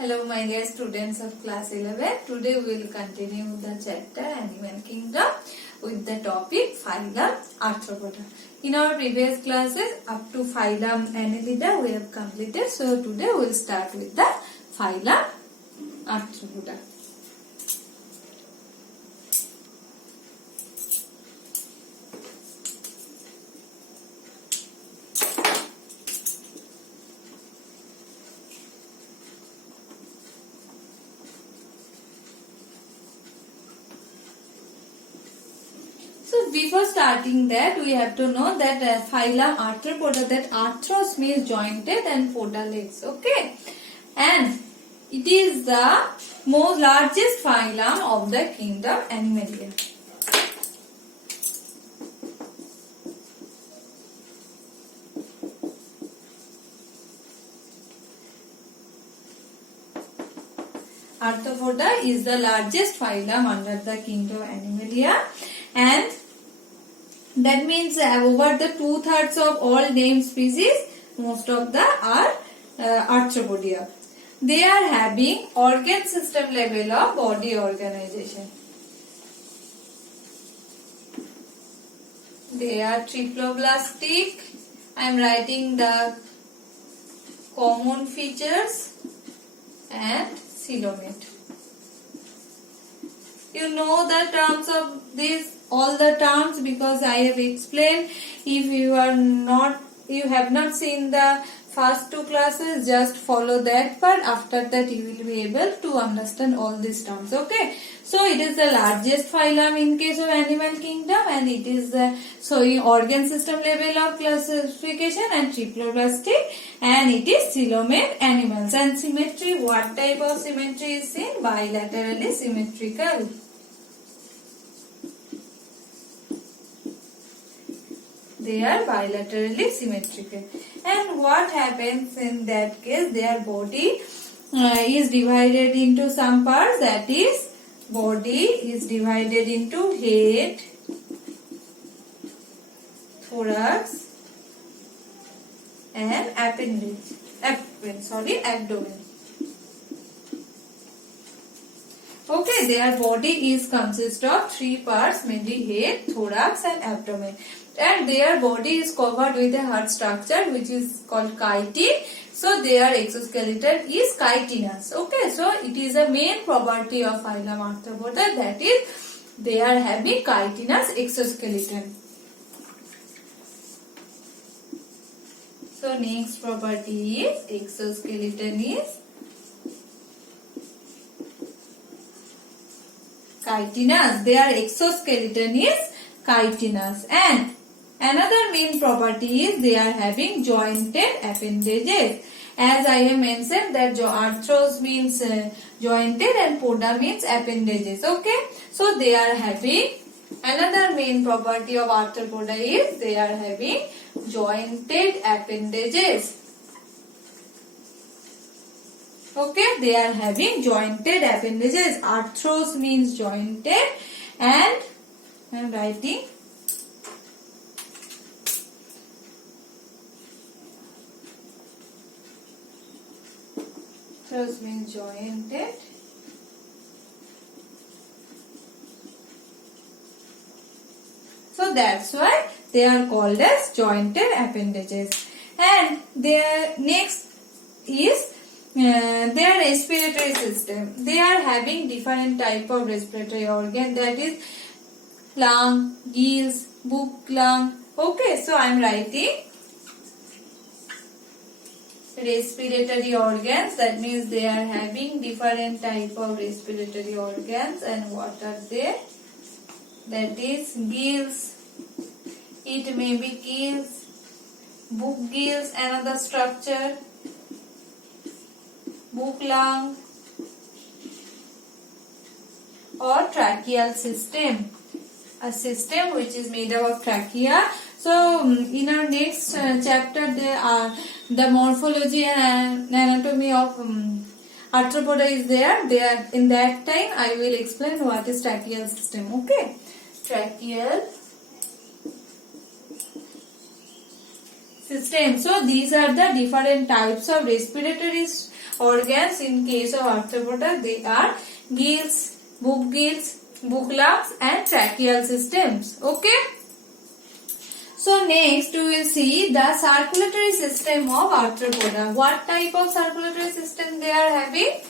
Hello my dear students of class 11. Today we will continue the chapter Animal Kingdom with the topic Phylum Arthropoda. In our previous classes up to Phylum Annelida we have completed. So today we will start with the Phylum Arthropoda. So before starting that, we have to know that phylum Arthropoda, that arthros means jointed and poda legs. Okay, and it is the most largest phylum of the kingdom Animalia. Arthropoda is the largest phylum under the kingdom Animalia, and that means over the 2/3 of all named species, most of the are Arthropoda. They are having organ system level of body organization. They are triploblastic. I am writing the common features and coelomate. You know the terms of this, all the terms, because I have explained. If you have not seen the first two classes, just follow that part. After that you will be able to understand all these terms. Okay. So it is the largest phylum in case of animal kingdom, and it is the showing organ system level of classification and triploblastic, and it is coelomate animals. And symmetry, what type of symmetry is seen? Bilaterally symmetrical. They are bilaterally symmetrical. And what happens in that case? Their body is divided into some parts. That is, body is divided into head, thorax, and abdomen. Okay, their body is consist of three parts, mainly head, thorax, and abdomen. And their body is covered with a hard structure which is called chitin. So their exoskeleton is chitinous. Okay, so it is a main property of phylum Arthropoda, that is they are having chitinous exoskeleton. So next property is exoskeleton is chitinous. Their exoskeleton is chitinous. And another main property is they are having jointed appendages. As I have mentioned that arthros means jointed and poda means appendages. Okay. So they are having, another main property of arthropoda is they are having jointed appendages. Okay. They are having jointed appendages. Arthros means jointed, and I am writing arthros means jointed, so that's why they are called as jointed appendages. And their next is their respiratory system. They are having different type of respiratory organ, that is lung, gills, book lung. Okay, so I am writing respiratory organs. That means they are having different type of respiratory organs. And what are they? That is gills. It may be gills, book gills, another structure, book lung, or tracheal system, a system which is made up of trachea. So in our next chapter, there are the morphology and anatomy of arthropoda is there. In that time I will explain what is tracheal system. Okay, tracheal system. So these are the different types of respiratory organs. In case of arthropoda, they are gills, book lungs, and tracheal systems. Okay. So next we will see the circulatory system of arthropoda. What type of circulatory system they are having?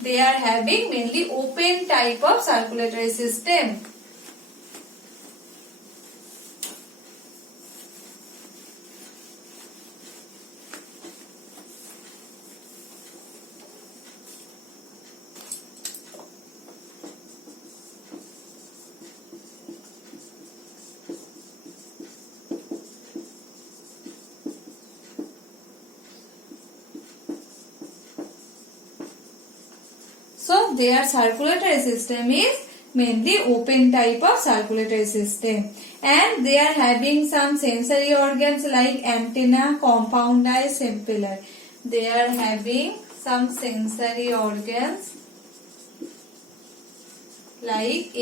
They are having mainly open type of circulatory system. So their circulatory system is mainly open type of circulatory system, and they are having some sensory organs like antenna, compound eye, symphylar. They are having some sensory organs like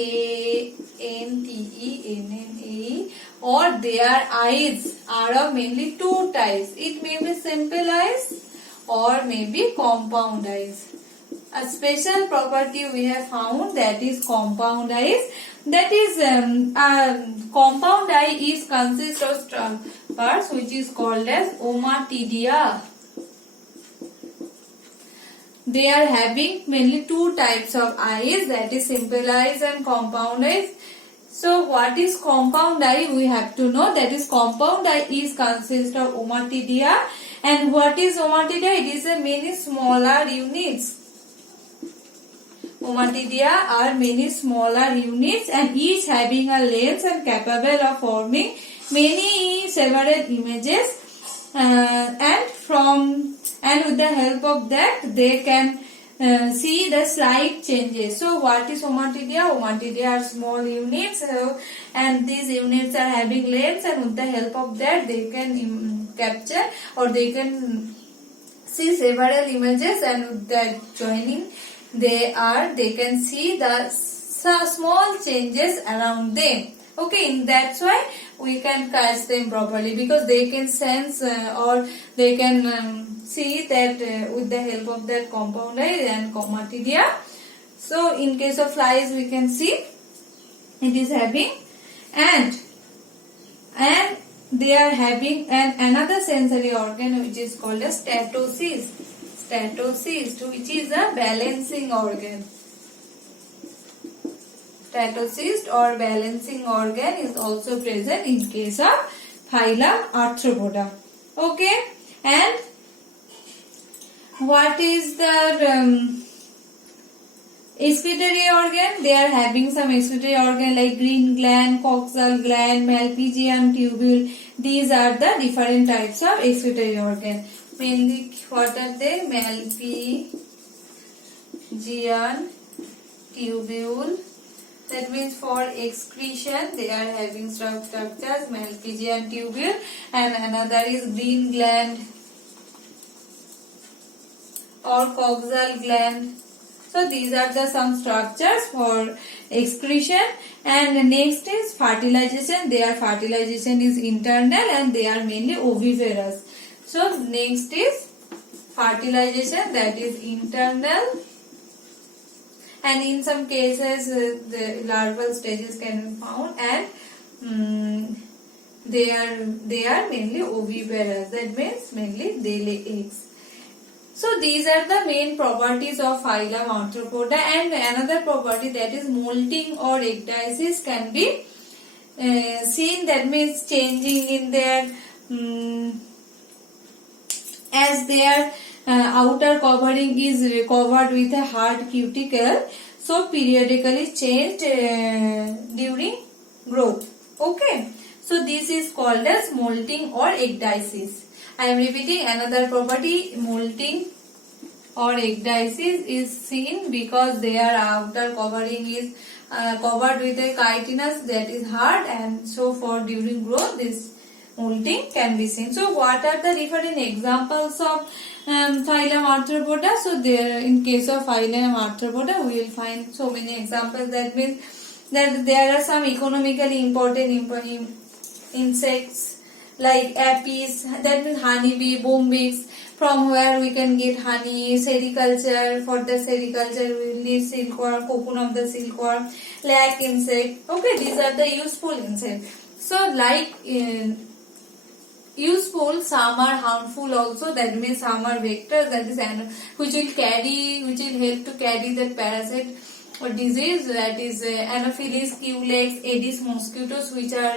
ANTE, or their eyes are of mainly two types. It may be simple eyes or maybe compound eyes. A special property we have found, that is compound eyes. That is compound eye is consists of parts which is called as ommatidia. They are having mainly two types of eyes, that is simple eyes and compound eyes. So what is compound eye? We have to know that is compound eye is consists of ommatidia. And what is ommatidia? It is a many smaller units. Ommatidia are many smaller units, and each having a lens and capable of forming several images, and with the help of that they can see the slight changes. So what is ommatidia? Ommatidia are small units, and these units are having lens, and with the help of that they can capture or they can see several images, and with that joining they can see the small changes around them. Okay, that's why we can catch them properly, because they can sense or they can see that with the help of that compound eye and ommatidia. So in case of flies we can see it is having, and they are having another sensory organ which is called as statocyst, which is a balancing organ. Statocyst or balancing organ is also present in case of phylum Arthropoda. Okay, and what is the excretory organ? They are having some excretory organ like green gland, coxal gland, Malpighian tubule. These are the different types of excretory organ. Mainly what are they? Malpighian tubule. That means for excretion they are having structures, Malpighian tubule, and another is green gland or coxal gland. So these are the some structures for excretion. And next is fertilization. Their fertilization is internal and they are mainly oviparous. So next is fertilization, that is internal, and in some cases the larval stages can be found, and they are mainly oviparous. That means mainly they lay eggs. So these are the main properties of phylum Arthropoda, and another property, that is molting or ecdysis, can be seen. That means changing in their as their outer covering is covered with a hard cuticle, so periodically changed during growth. Okay, so this is called as molting or ecdysis. I am repeating another property, molting or ecdysis is seen because their outer covering is covered with a chitinous that is hard, and so for during growth this molting can be seen. So what are the different examples of phylum Arthropoda? So there, in case of phylum Arthropoda we will find so many examples. That means that there are some economically important insects like apis, that means honeybee, bombyx, from where we can get honey. Sericulture, for the sericulture we need silkworm, cocoon of the silkworm, lac insect. Okay, these are the useful insects. So like useful, some are harmful also, that means some are vectors, that is which will help to carry that parasite or disease, that is Anopheles, culex, Aedes mosquitoes, which are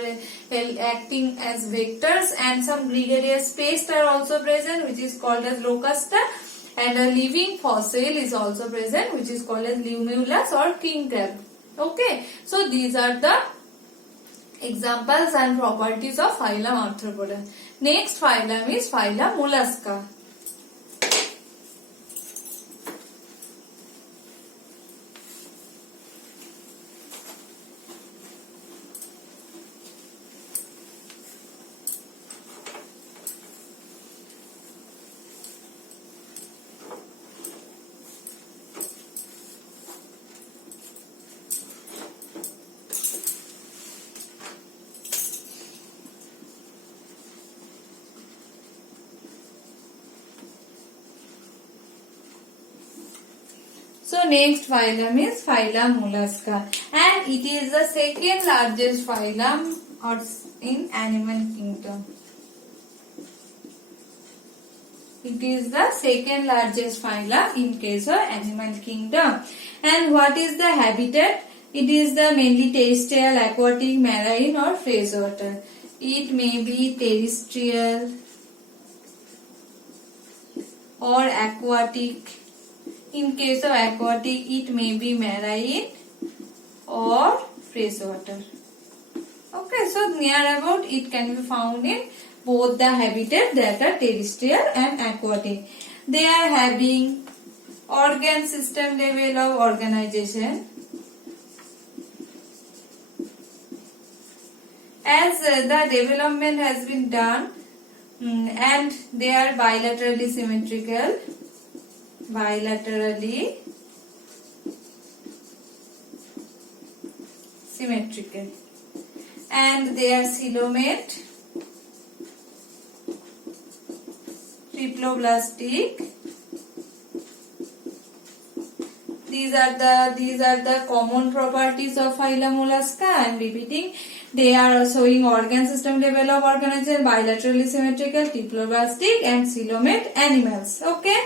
acting as vectors, and some gregarious pests are also present, which is called as Locusta, and a living fossil is also present, which is called as Limulus or king crab. Okay, so these are the examples and properties of phylum Arthropoda. Next phylum is phylum Mollusca. So next phylum is phylum Mollusca, and it is the second largest phylum in animal kingdom. It is the second largest phylum in case of animal kingdom. And what is the habitat? It is the mainly terrestrial, aquatic, marine or freshwater. It may be terrestrial or aquatic. In case of aquatic, it may be marine or freshwater. Okay, so near about it can be found in both the habitat, that are terrestrial and aquatic. They are having organ system level of organization. As the development has been done, and they are bilaterally symmetrical. Bilaterally symmetrical, and they are coelomate, triploblastic. These are the common properties of phylum Mollusca. I am repeating. They are showing organ system level of organization, bilaterally symmetrical, triploblastic and coelomate animals. Okay.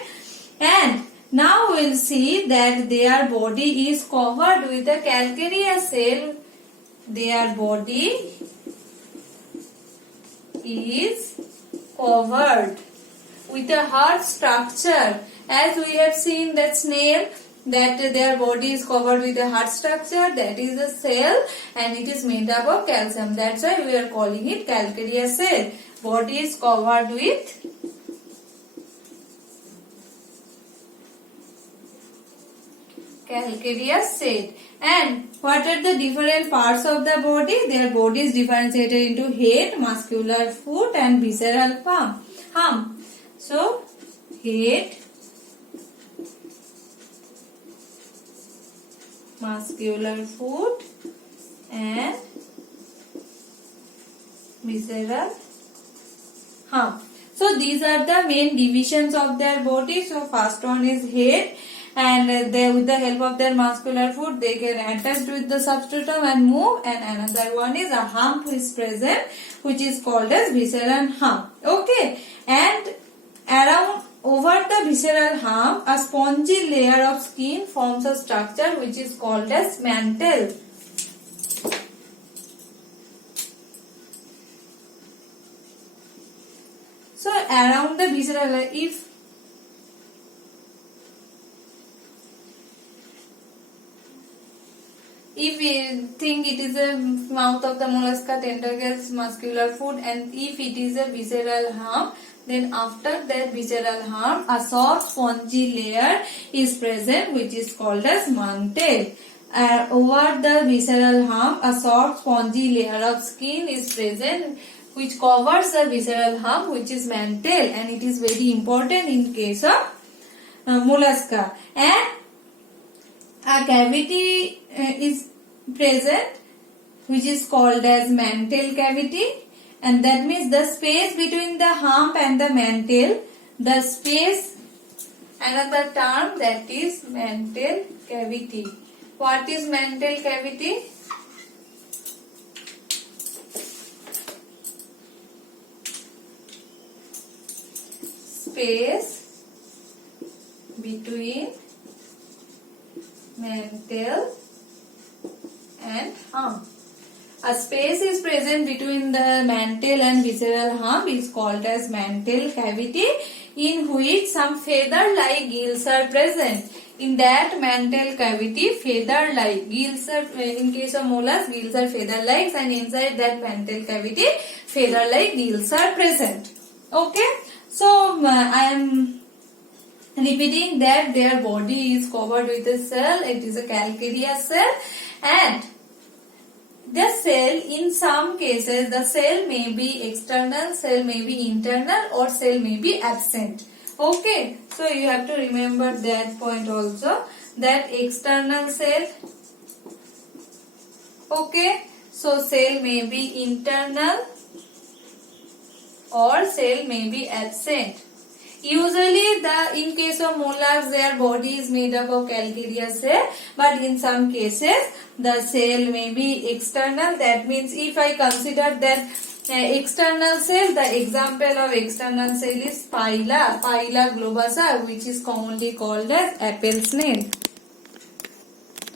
And now we will see that their body is covered with a calcareous cell. Their body is covered with a hard structure. As we have seen that snail, that their body is covered with a hard structure, that is a cell, and it is made up of calcium. That's why we are calling it calcareous cell. Body is covered with calcareous cell. And what are the different parts of the body? Their body is differentiated into head, muscular foot and visceral hump. So, head, muscular foot and visceral hump. So, these are the main divisions of their body. So, first one is head, and with the help of their muscular foot they can attach with the substratum and move, and another one is a hump is present, which is called as visceral hump. Okay, and around over the visceral hump a spongy layer of skin forms a structure which is called as mantle. So around the visceral layer, if we think it is a mouth of the mollusca, tentacles, muscular foot, and if it is a visceral hump, then after that visceral hump a soft spongy layer is present which is called as mantle. Over the visceral hump a soft spongy layer of skin is present which covers the visceral hump, which is mantle, and it is very important in case of mollusca. And a cavity is present which is called as mantle cavity, and that means the space between the hump and the mantle, the space, another term, that is mantle cavity. What is mantle cavity? Space between mantle and hump. A space is present between the mantle and visceral hump is called as mantle cavity, in which some feather-like gills are present. In that mantle cavity, feather-like gills are, in case of molars, gills are feather-like, and inside that mantle cavity, feather-like gills are present. Okay, so I am repeating that their body is covered with a cell. It is a calcareous cell, and the cell, in some cases, the cell may be external, cell may be internal, or cell may be absent. Okay, so you have to remember that point also, that external cell. Okay, so cell may be internal or cell may be absent. Usually, in case of molars, their body is made up of calcareous cell, but in some cases, the cell may be external. That means, if I consider that external cell, the example of external cell is pila globosa, which is commonly called as apple snail.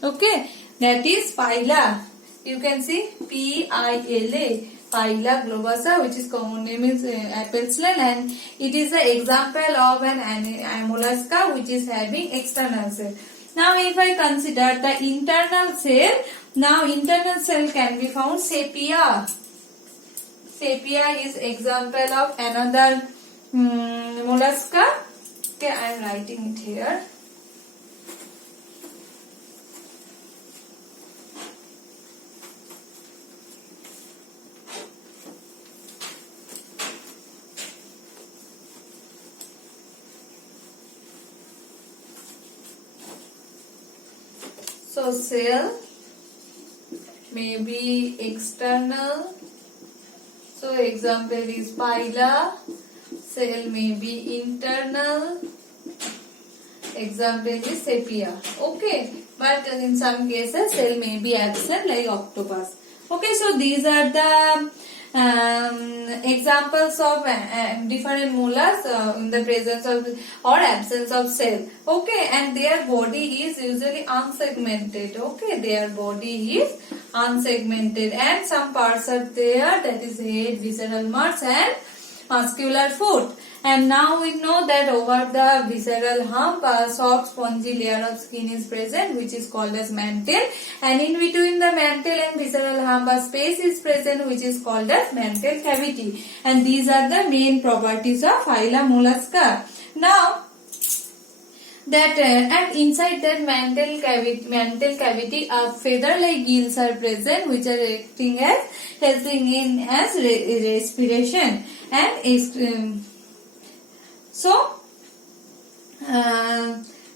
Okay, that is pila. You can see Pila. Pila globosa, which is common name is apple snail, and it is the example of an mollusca which is having external cell. Now, if I consider the internal cell, now internal cell can be found sepia. Sepia is example of another mollusca. Okay, I am writing it here. So cell may be external. So example is pila. Cell may be internal. Example is sepia. Okay, but in some cases cell may be absent, like octopus. Okay, so these are the examples of different molars in the presence of or absence of cell. Okay, and their body is usually unsegmented. Okay, their body is unsegmented, and some parts are there, that is head, visceral marks, and muscular foot. And now we know that over the visceral hump, a soft spongy layer of skin is present, which is called as mantle, and in between the mantle and visceral hump, a space is present, which is called as mantle cavity. And these are the main properties of Phyla mollusca. Now, that and inside that mantle cavity, feather-like gills are present, which are helping in as respiration. And so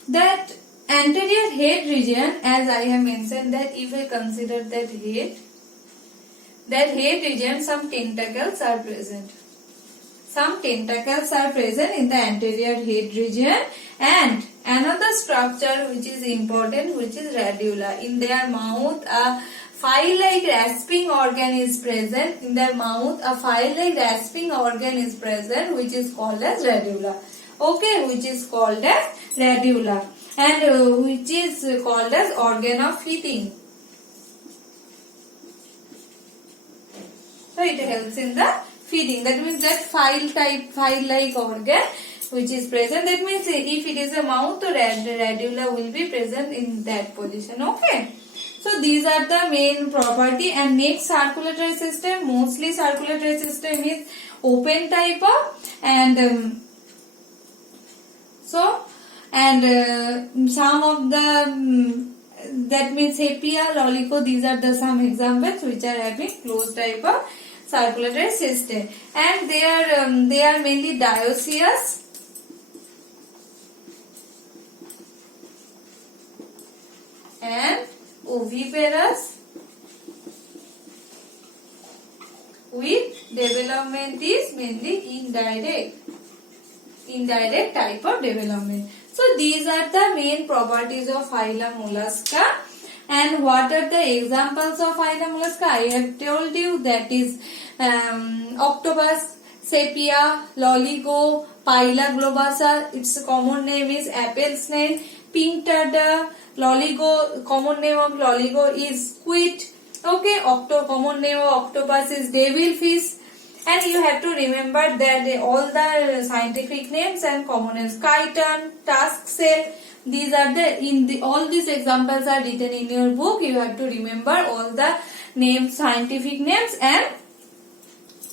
that anterior head region, as I have mentioned, that if I consider that head region, some tentacles are present. Some tentacles are present in the anterior head region, and another structure which is important, which is radula. In their mouth, a file-like rasping organ is present. In their mouth, a file-like rasping organ is present, which is called as radula. Okay, which is called as radula, and which is called as organ of feeding. So it helps in the feeding. That means that file-like organ which is present. That means if it is a mouth, the radula will be present in that position. Okay. So these are the main property. And next, circulatory system. Mostly circulatory system is open type of, and some of the that means sepia, lolico. These are the some examples which are having closed type of circulatory system, and they are mainly dioecious and oviparous with development is mainly indirect type of development. So these are the main properties of phylum Mollusca. And what are the examples of phylum Mollusca? I have told you, that is octopus, sepia, loligo, Pila globosa, its common name is apple snail, pink turtle, loligo, common name of loligo is squid. Okay, common name of octopus is devilfish. And you have to remember that all the scientific names and common names, chiton, tusk shell, these are all these examples are written in your book. You have to remember all the names, scientific names and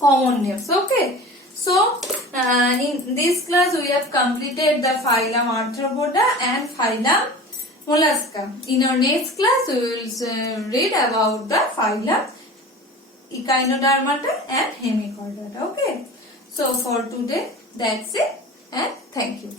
common names. Okay. So in this class we have completed the phylum Arthropoda and phylum Mollusca. In our next class we will read about the phylum Echinodermata and Hemichordata. Okay. So for today that's it, and thank you.